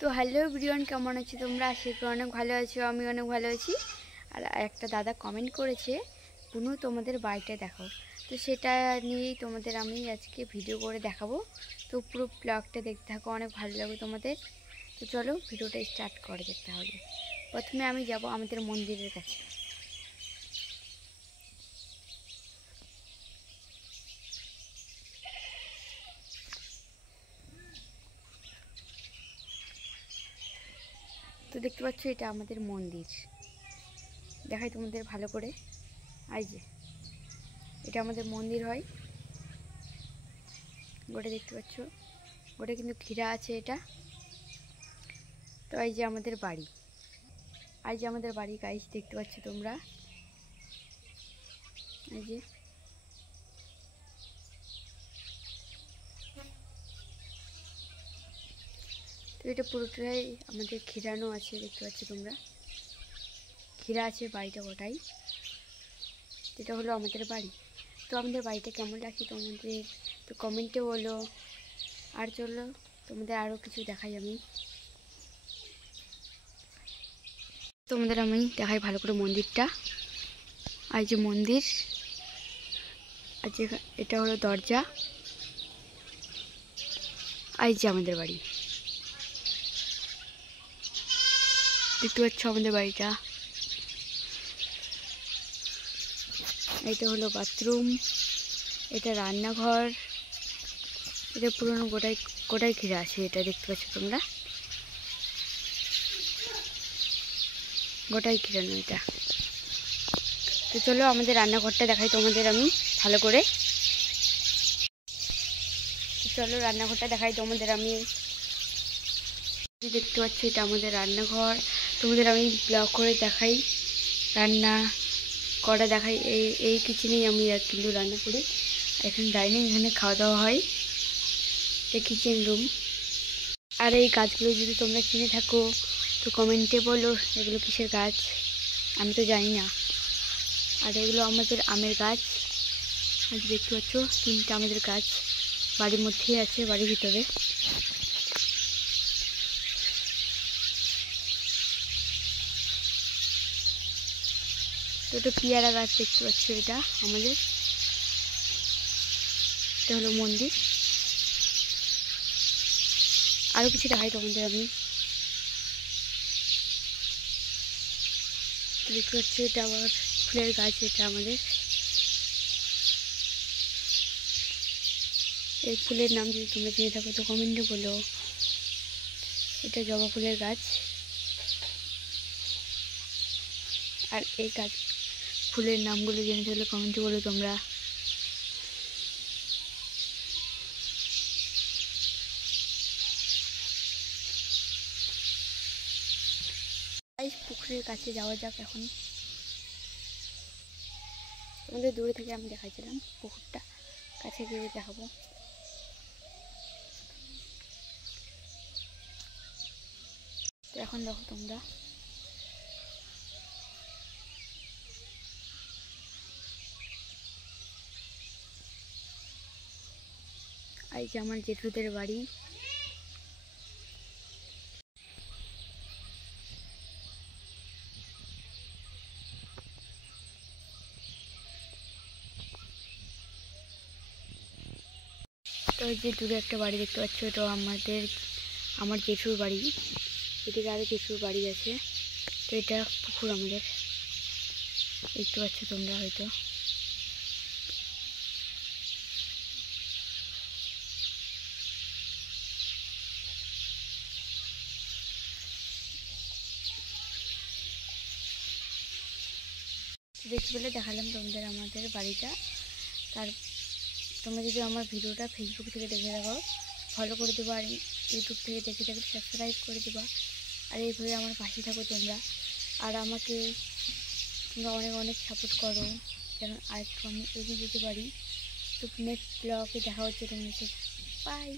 তো hello everyone, কেমন আছো তোমরা? আশা করি অনেক ভালো আছো। আমি অনেক ভালো আছি। আর একটা দাদা কমেন্ট করেছে, পুনু তোমাদের বাড়িটা দেখাও। তো সেটা নিয়েই তোমাদের আমি আজকে ভিডিও করে দেখাবো। তো পুরো ব্লগটা দেখতে থাকো, অনেক ভালো লাগবে তোমাদের। তো চলো ভিডিওটা স্টার্ট করে যেতে হবে। প্রথমে আমি যাব আমাদের মন্দিরের কাছে। তো দেখতে পাচ্ছ, এটা আমাদের মন্দির। দেখাই তোমাদের ভালো করে। এই যে এটা আমাদের মন্দির হয়, গোটা দেখতে পাচ্ছ, গোটা কিন্তু ঘেরা আছে এটা। তো এই যে আমাদের বাড়ি, এই যে আমাদের বাড়ি গাইস, দেখতে পাচ্ছ তোমরা। এই যে তো এটা পুরোটাই আমাদের ঘেরানো আছে, দেখতে পাচ্ছ তোমরা, ঘেরা আছে বাড়িটা গোটাই। এটা হলো আমাদের বাড়ি। তো আমাদের বাড়িটা কেমন লাগছে তোমাদের তো কমেন্টে বলো। আর চলো তোমাদের আরও কিছু দেখাই আমি, তোমাদের আমি দেখাই ভালো করে মন্দিরটা। আর যে মন্দির, আর যে এটা হলো দরজা। আর যে আমাদের বাড়ি, দেখতে পাচ্ছ আমাদের বাড়িটা। এটা হলো বাথরুম, এটা রান্নাঘর, এটা পুরোনো গোটাই গোটাই ঘিরে আছে। এটা দেখতে পাচ্ছ তোমরা, গোটাই ঘিরানো এটা। তো চলো আমাদের রান্নাঘরটা দেখাই তোমাদের আমি ভালো করে। তো চলো রান্নাঘরটা দেখাই তোমাদের আমি। দেখতে পাচ্ছ এটা আমাদের রান্নাঘর, তোমাদের আমি ব্লগ করে দেখাই, রান্না করা দেখাই। এই কিচেনেই আমি কিন্তু রান্না করি। এখানে ডাইনিং, এখানে খাওয়া দাওয়া হয়। এটা কিচেন রুম। আর এই গাছগুলো যদি তোমরা চিনে থাকো তো কমেন্টে বলো এগুলো কিসের গাছ, আমি তো জানি না। আর এগুলো আমাদের আমের গাছ। আজ দেখতে পাচ্ছ তিনটা আমাদের গাছ বাড়ির মধ্যেই আছে, বাড়ির ভিতরে। তো এটা পেয়ারা গাছ, দেখতে পাচ্ছ এটা আমাদের। এটা হলো মন্দির। আরও কিছু দেখাই তোমাদের আমি। দেখতে পাচ্ছ এটা আবার ফুলের গাছ, এটা আমাদের। এই ফুলের নাম যদি তোমরা চিনে থাকো তো কমেন্টে বলো। এটা জবা ফুলের গাছ। আর এই গাছ ফুলের নামগুলো জেনে থাকলে কমেন্টে বলো তোমরা। পুকুরের কাছে যাওয়া যাক এখন। তোমাদের দূরে থেকে আমি দেখাইছিলাম, পুকুরটা কাছে গিয়ে দেখাবো। তো এখন দেখো তোমরা, এই যে আমার জেঠুদের বাড়ি। তো এই যে দূরে একটা বাড়ি দেখতে পাচ্ছ, এটা আমার জেঠুর বাড়ি। এদিকে আরও জেঠুর বাড়ি আছে। তো এটা পুকুর আমাদের, দেখতে পাচ্ছ তোমরা হয়তো। দেখতে পেলে দেখালাম তোমাদের আমাদের বাড়িটা। তার তোমরা যদি আমার ভিডিওটা ফেসবুক থেকে দেখে থাকো ফলো করে দেবো, আর ইউটিউব থেকে দেখে থাকলে সাবস্ক্রাইব করে দেবা। আর এইভাবে আমার পাশে থাকো তোমরা। আর আমাকে তোমরা অনেক অনেক সাপোর্ট করো, যেন আরেকটু আমি এগিয়ে যেতে পারি। তো নেক্সট ব্লগে দেখা হচ্ছে তোমাদের সাথে। বাই।